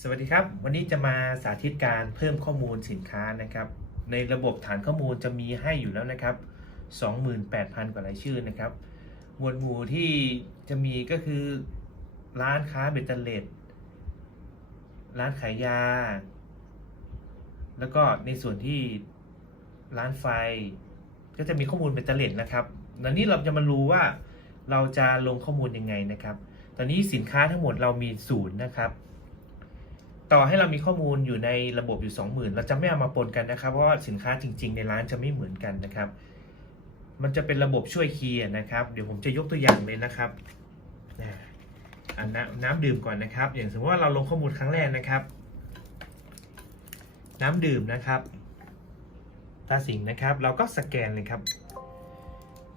สวัสดีครับ วันนี้จะมาสาธิตการเพิ่มข้อมูลสินค้านะครับ ในระบบฐานข้อมูลจะมีให้อยู่แล้วนะครับ 28,000 กว่ารายชื่อนะครับหมวดหมู่ที่จะมีก็คือร้านค้าเบตเตอร์เลดร้านขายยา แล้วก็ในส่วนที่ร้านไฟ ก็จะมีข้อมูลเบตเตอร์เลดนะครับตอนนี้เราจะมารู้ว่าเราจะลงข้อมูลยังไงนะครับ ตอนนี้สินค้าทั้งหมดเรามีศูนย์นะครับ ต่อให้เรามีข้อมูลอยู่ในระบบอยู่ 20,000 เราจะไม่เอามาปนกันนะครับ เพราะว่าสินค้าจริง ๆ ในร้านจะไม่เหมือนกันนะครับ มันจะเป็นระบบช่วยคีย์นะครับ เดี๋ยวผมจะยกตัวอย่างเลยนะครับอันน้ำน้ำดื่มก่อนนะครับ อย่างสมมติว่าเราลงข้อมูลครั้งแรกนะครับ น้ำดื่มนะครับ ตาสิงนะครับ เราก็สแกนเลยครับ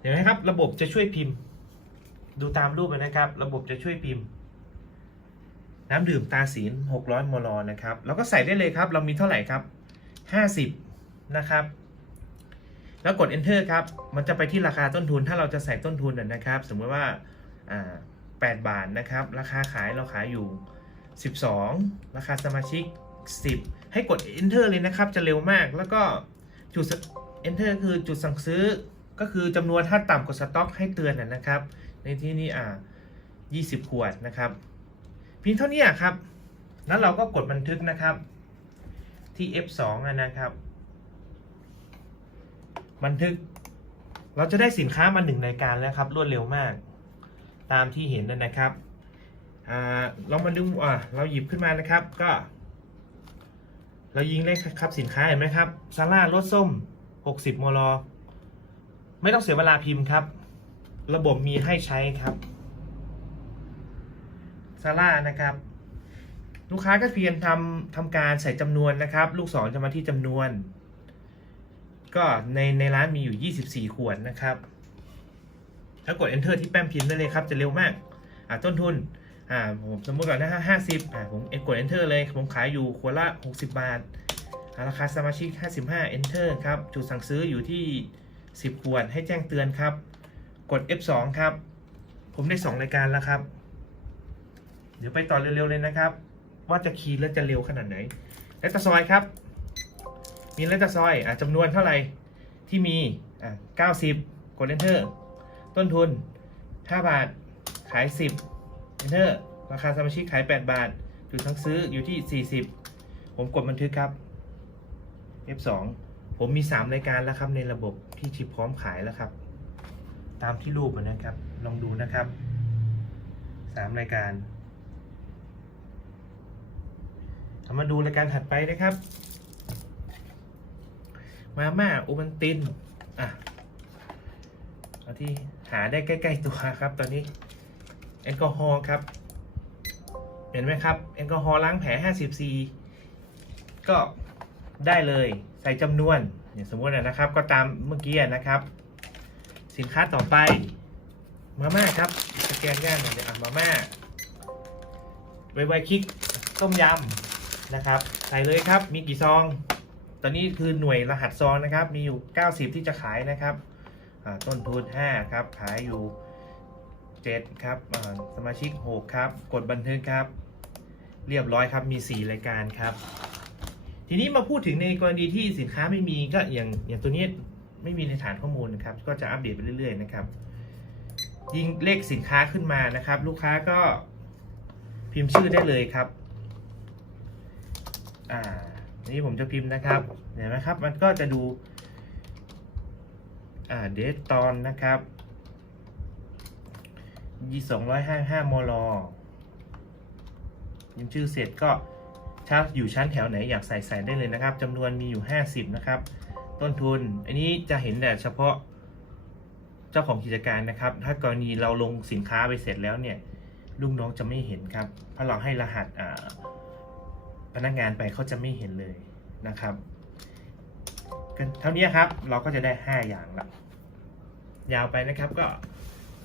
เห็นไหมครับ ระบบจะช่วยพิมพ์ ดูตามรูปเลยนะครับ ระบบจะช่วยพิมพ์ น้ำดื่มตาศีล600มลนะครับแล้วก็ใส่ได้เลยครับ เรามีเท่าไหร่ครับ 50 นะครับ แล้วกด enter ครับ มันจะไปที่ราคาต้นทุน ถ้าเราจะใส่ต้นทุนนะนะครับ สมมติว่าา8บาทนะครับ ราคาขายเราขายอยู่ 12 ราคาสมาชิก 10 ให้กด enter เลยนะครับ จะเร็วมาก แล้วก็จุด enter คือจุดสั่งซื้อ ก็คือจำนวนถ้าต่ำกว่าสต็อกให้เตือนนะนะครับ ในที่นี้อ่า20 ขวดนะครับ เพียงเท่านี้ครับ แล้วเราก็กดบันทึกนะครับ ที่ F2 นะครับ บันทึก เราจะได้สินค้ามาหนึ่งรายการแล้วครับรวดเร็วมาก ตามที่เห็นนั่นนะครับเรามาดูอ่าเราหยิบขึ้นมานะครับ ก็ เรายิงเลขครับสินค้าเห็นไหมครับซาร่ารสส้ม 60มลไม่ต้องเสียเวลาพิมพ์ครับ ระบบมีให้ใช้ครับ ซาร่านะครับ ลูกค้าก็เพียงทำทำการใส่จำนวนนะครับ ลูกศรจะมาที่จำนวน ก็ในในร้านมีอยู่ 24 ขวดนะครับถ้ากด enter ที่แป้นพิมพ์ได้เลยครับ จะเร็วมาก อ่าต้นทุน อ่าผมสมมติก่อนนะฮะห้าสิบอ่าผมกด enter เลย ผมขายอยู่ขวดละ 60 บาทราคาสมาชิก 55 enter ครับ จุดสั่งซื้ออยู่ที่ 10 ขวด ให้แจ้งเตือนครับ กด F2 ครับ ผมได้ 2 รายการแล้วครับ เดี๋ยวไปต่อเร็วๆเลยนะครับ ว่าจะคีย์แล้วจะเร็วขนาดไหนเลตตาซอยครับ มีเลตตาซอยอะจำนวนเท่าไหร่ที่มีอะ90กด enter ต้นทุน 5 บาท ขาย 10 enter ราคาสมาชิกขาย 8 บาท จุดทั้งซื้ออยู่ที่ 40 ผมกดบันทึกครับ F2 ผมมี 3 รายการแล้วครับในระบบที่ชิปพร้อมขายแล้วครับ ตามที่รูปนะครับ ลองดูนะครับ 3 รายการ เอามาดูรายการถัดไปนะครับ มาม่าโอมันติน อะเอาที่หาได้ใกล้ ๆ ตัวครับ ตอนนี้ แอลกอฮอล์ครับ เห็นไหมครับ แอลกอฮอล์ล้างแผล50ซีก็ได้เลยใส่จำนวนอย่างสมมตินะครับ ก็ตามเมื่อกี้นะครับ สินค้าต่อไปมาม่าครับสแกนย่านหน่อยเดี๋ยวอะมาม่าไวไวคลิกต้มยำ นะครับ ใส่เลยครับมีกี่ซอง ตอนนี้คือหน่วยรหัสซองนะครับ มีอยู่ 90 ที่จะขายนะครับต้นทุน5ครับขายอยู่ 7 ครับสมาชิก 6 ครับ กดบันทึกครับ เรียบร้อยครับมี 4 รายการครับ ทีนี้มาพูดถึงในกรณีที่สินค้าไม่มีก็อย่างอย่างตัวนี้ไม่มีในฐานข้อมูลนะครับ ก็จะอัปเดตไปเรื่อยๆนะครับ ยิงเลขสินค้าขึ้นมานะครับ ลูกค้าก็พิมพ์ชื่อได้เลยครับ อ่านี่ผมจะพิมพ์นะครับ เห็นไหมครับ มันก็จะดู อ่า เดทตอนนะครับยี่สองร้อยห้าห้ามลยิมชื่อเสร็จก็ถ้าอยู่ชั้นแถวไหนอยากใส่ใส่ได้เลยนะครับจำนวนมีอยู่ 50 นะครับ ต้นทุน อันนี้จะเห็นแต่เฉพาะเจ้าของกิจการนะครับ ถ้ากรณีเราลงสินค้าไปเสร็จแล้วเนี่ยลูกน้องจะไม่เห็นครับ เพราะเราให้รหัสอ่า พนักงานไปเขาจะไม่เห็นเลยนะครับเท่านี้ครับเราก็จะได้ 5 อย่างละยาวไปนะครับก็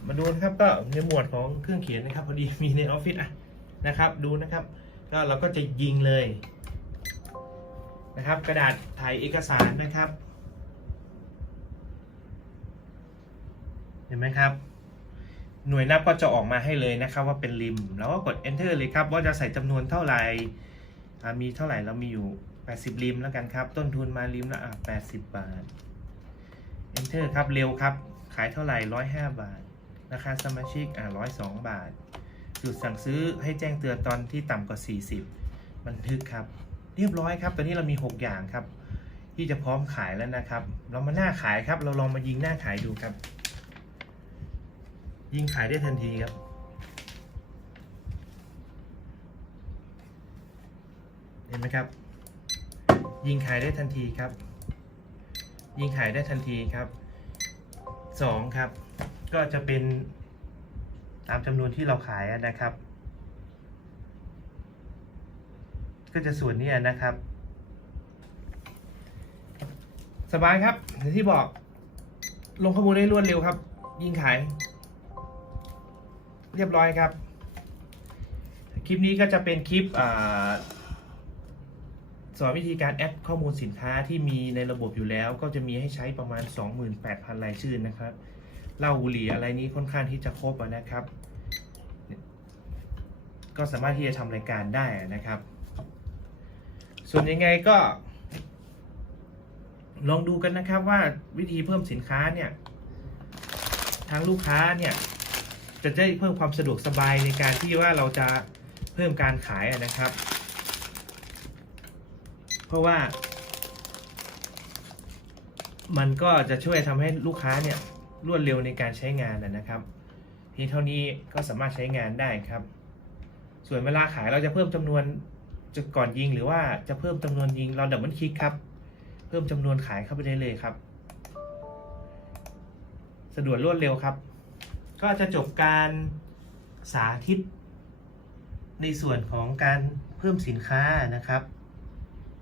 มาดูนะครับก็ในหมวดของเครื่องเขียนนะครับพอดีมีในออฟฟิศอะนะครับดูนะครับก็เราก็จะยิงเลยนะครับ กระดาษถ่ายเอกสารนะครับ เห็นไหมครับ หน่วยนับก็จะออกมาให้เลยนะครับว่าเป็นริม แล้วก็กด enter เลยครับ ว่าจะใส่จำนวนเท่าไหร่ มีเท่าไหร่เรามีอยู่ 80 ริมแล้วกันครับ ต้นทุนมาริมละ80 บาท enter ครับ เร็วครับ ขายเท่าไหร่ 105 บาท ราคาสมาชิกอะ102 บาท จุดสั่งซื้อให้แจ้งเตือนตอนที่ต่ำกว่า 40 บันทึกครับ เรียบร้อยครับ ตอนนี้เรามี 6 อย่างครับ ที่จะพร้อมขายแล้วนะครับ เรามาหน้าขายครับ เราลองมายิงหน้าขายดูครับ ยิงขายได้ทันทีครับ เห็น ไหมครับ ยิงขายได้ทันทีครับ ยิงขายได้ทันทีครับสองครับ ก็จะเป็นตามจำนวนที่เราขายนะครับ ก็จะส่วนนี้นะครับ สบายครับอย่างที่บอก ลงข้อมูลได้รวดเร็วครับ ยิงขาย เรียบร้อยครับ คลิปนี้ก็จะเป็นคลิปอ่า สอนวิธีการแอดข้อมูลสินค้าที่มีในระบบอยู่แล้ว ก็จะมีให้ใช้ประมาณ 28,000 รายชื่อนะครับเหล้าบุหรี่อะไรนี้ค่อนข้างที่จะครบนะครับ ก็สามารถที่จะทำรายการได้นะครับ ส่วนยังไงก็ ลองดูกันนะครับว่าวิธีเพิ่มสินค้าเนี่ย ทางลูกค้าเนี่ยจะได้เพิ่มความสะดวกสบายในการที่ว่าเราจะเพิ่มการขายนะครับ ราะว่า มันก็จะช่วยทำให้ลูกค้าเนี่ยรวดเร็วในการใช้งานนะครับเพียงเท่านี้ก็สามารถใช้งานได้ครับ ส่วนเวลาขายเราจะเพิ่มจำนวนจะก่อนยิงหรือว่าจะเพิ่มจำนวนยิงเราดับเบิลคลิกครับ เพิ่มจำนวนขายเข้าไปได้เลยครับ สะดวกรวดเร็วครับ ก็จะจบการสาธิต ในส่วนของการเพิ่มสินค้านะครับ